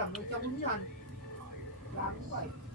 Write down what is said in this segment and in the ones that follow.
lang, may sabon yan. Lagi pa eh.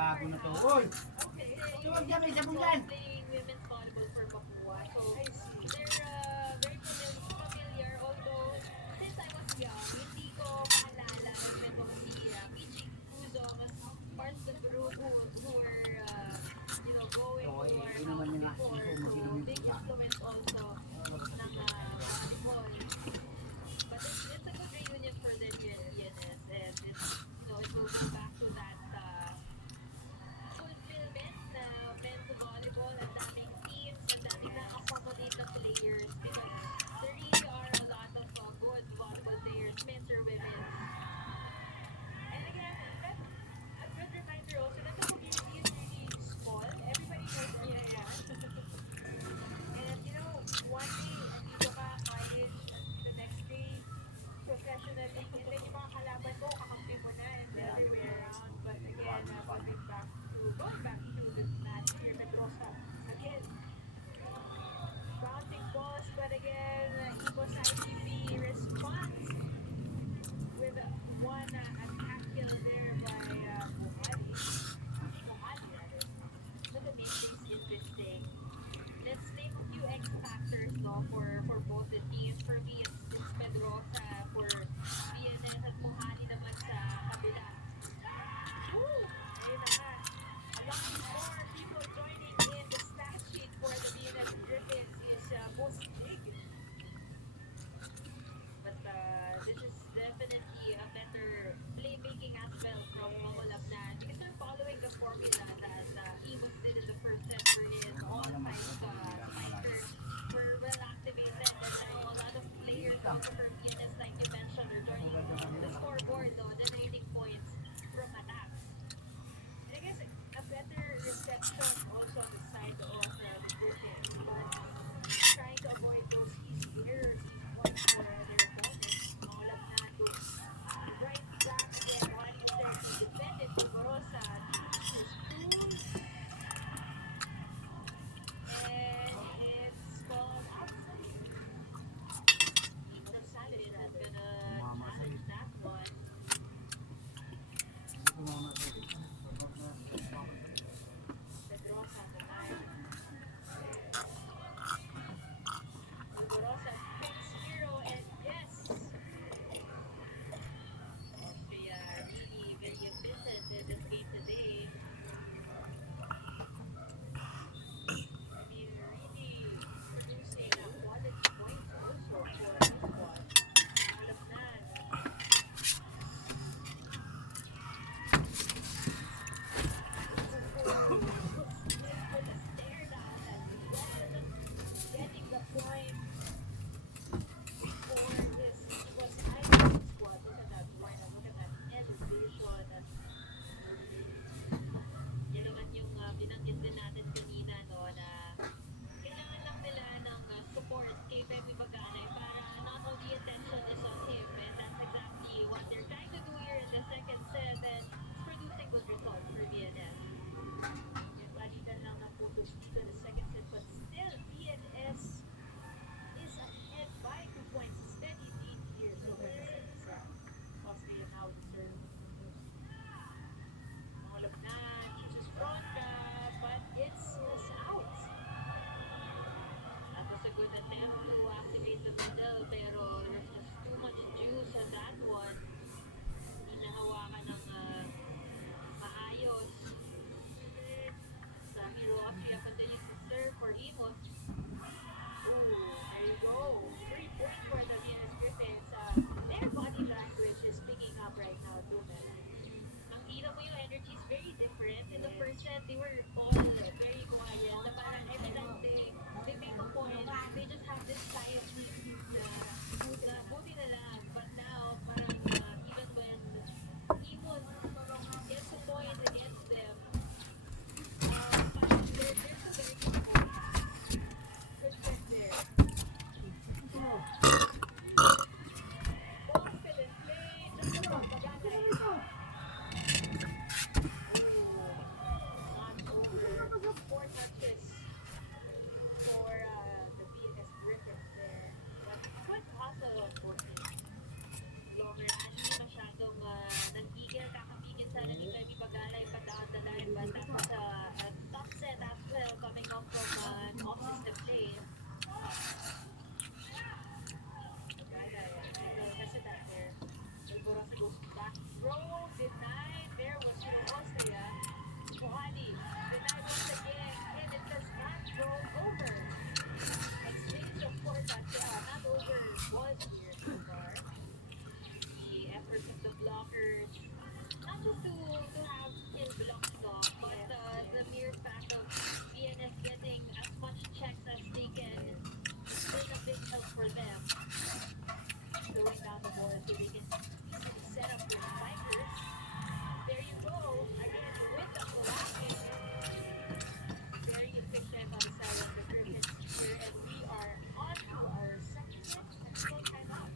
Bago na to. Uy! Huwag dyan, may sabon dyan! said they were all very quiet. Na parang evidente, they make a point. They just have this quiet na buti na lang. But now, parang even when Imus gets a point against them, parang they're still very composed. Good check there. Ball still in play. Just about Bagay. Not over. 4 touches for the PNS Griffins there. But good hustle on both ends. Loveran, hindi masyadong nagigil, kakapigil sana ni Femi Bagalay pa down the line. But that was a tough set as well coming up from an off-system play. Bagalay, well hesitant there. Alboraz goes back. Throw denied. There was Osaya. Kohani denied once again. And it does not go over. Exchange of course not over was here so far. The efforts of the blockers, not just to have skill blocking off, but the mere fact of BNS getting as much checks as they can is a big help for them. Throwing down the ball so they can easily set up their spikers. There you go, again with the blocking. Very efficient on the side of the Griffins here, and we are on to our second set and full timeout.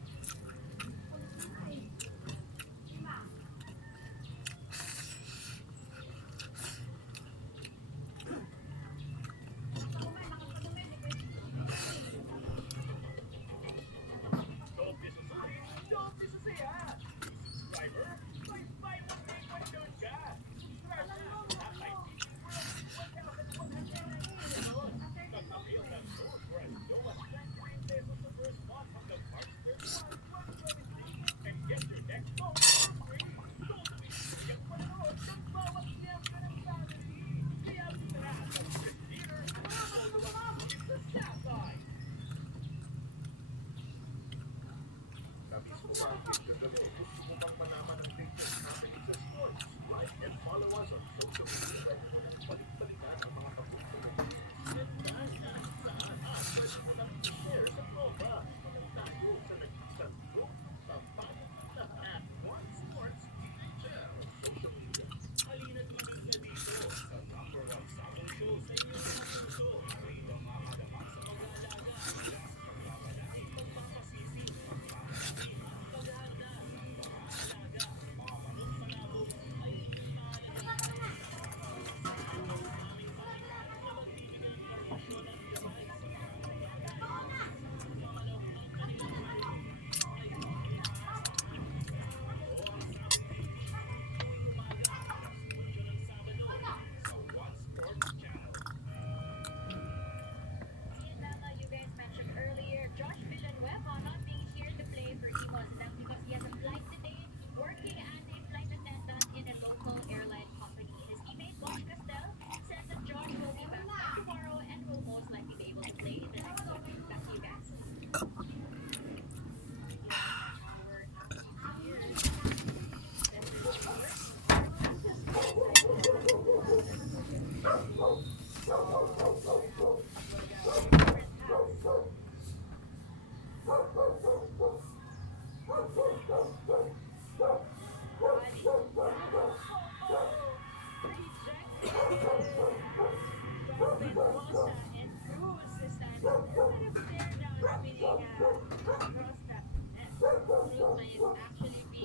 You guys mentioned earlier, Josh Villanueva not being here to play for Imus now because he has a flight today, working as a flight attendant in a local airline company. His teammate Bosch Castel says that Josh will be back by tomorrow and will most likely be able to play in the next game. Back to you guys. Actually being a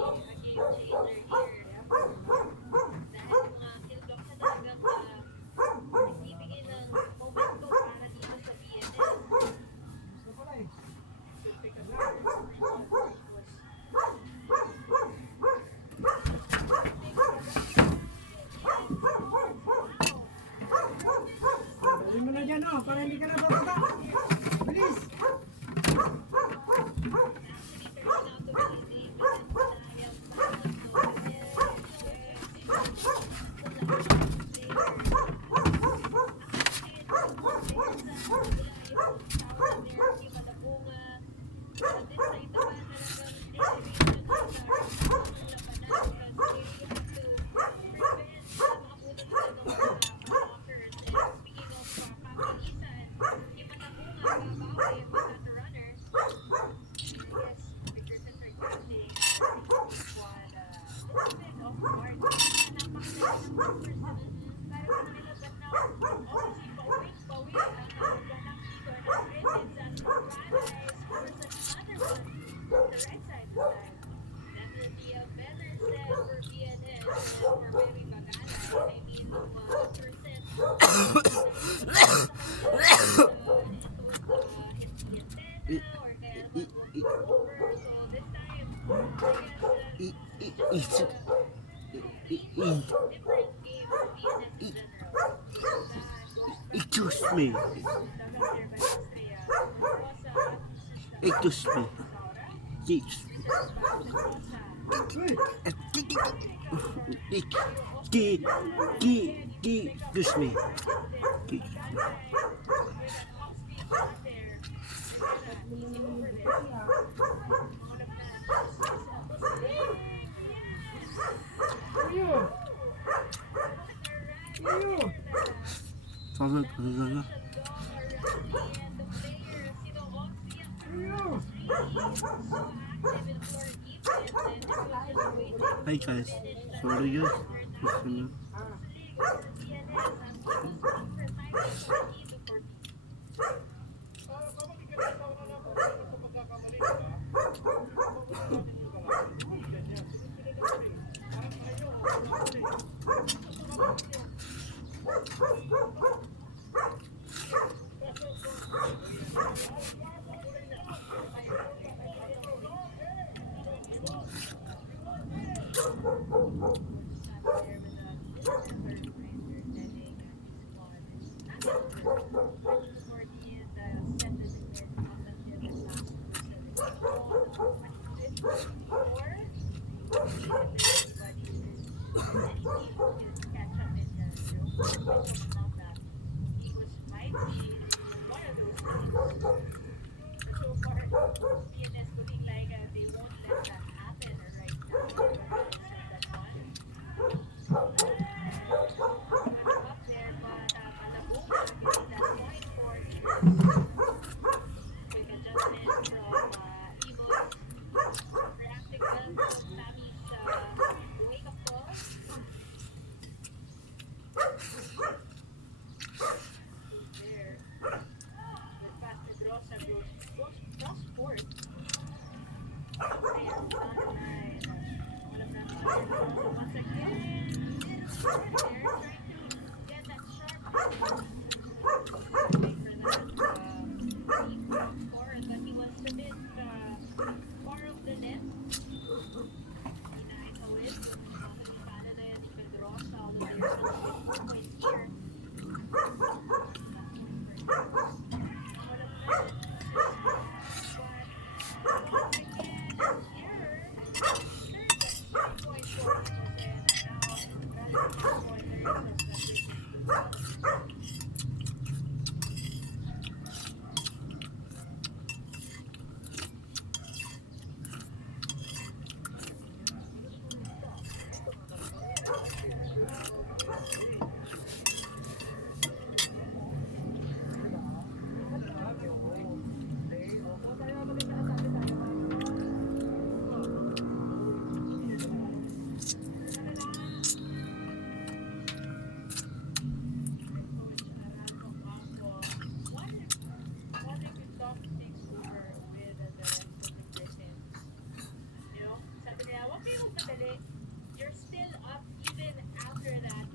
game changer here. Dahil yung mga kill blocks na talagang nagbibigay ng momento para dito sa PNS. Dali mo na dyan, oh, para hindi ka na bababa. Bilis! Actually, turning out to be the It's, different game for PNS in general. excuse me. Excuse me. Excuse Uy! Excuse me. Iyo! Iyo! Sabi ko na. Iyo! Hi guys. Sorry guys. Gusto niyo. You're still up even after that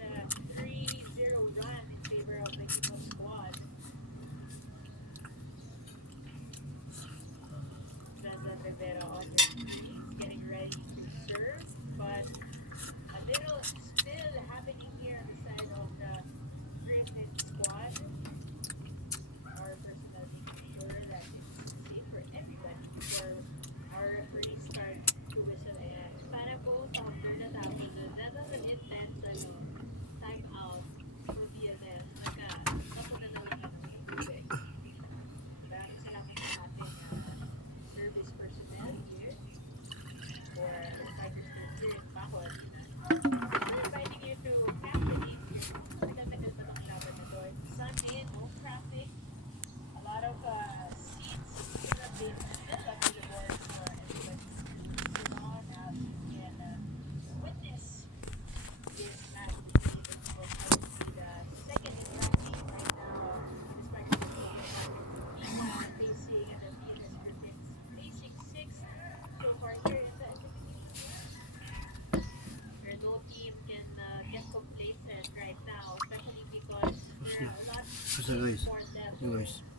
3-0 run in favor of the Eagle squad. Brandon Rivera on the screen, getting ready to serve, but a little still happening here on the side of the Griffin squad. Our personnel making sure that it's safe for everyone before our restart to whistle and para po after natapos dun. That was an intense time out for PNS. Napunta na lang tubig. Maraming salamat sa ating service personnel here for the Tigers group here in Pahon. We're inviting you to Captain Avery. Nagtatagal pa ng laban na doon. Sun in, no traffic. A lot of seats still available for everybody to sit on as you can witness this match between the two of them. The second in ranking right now, despite the Lima facing the PNS Griffins facing six so far here in the elimination. Where no team can get complacent right now, especially because there are a lot So guys. more left. Guys.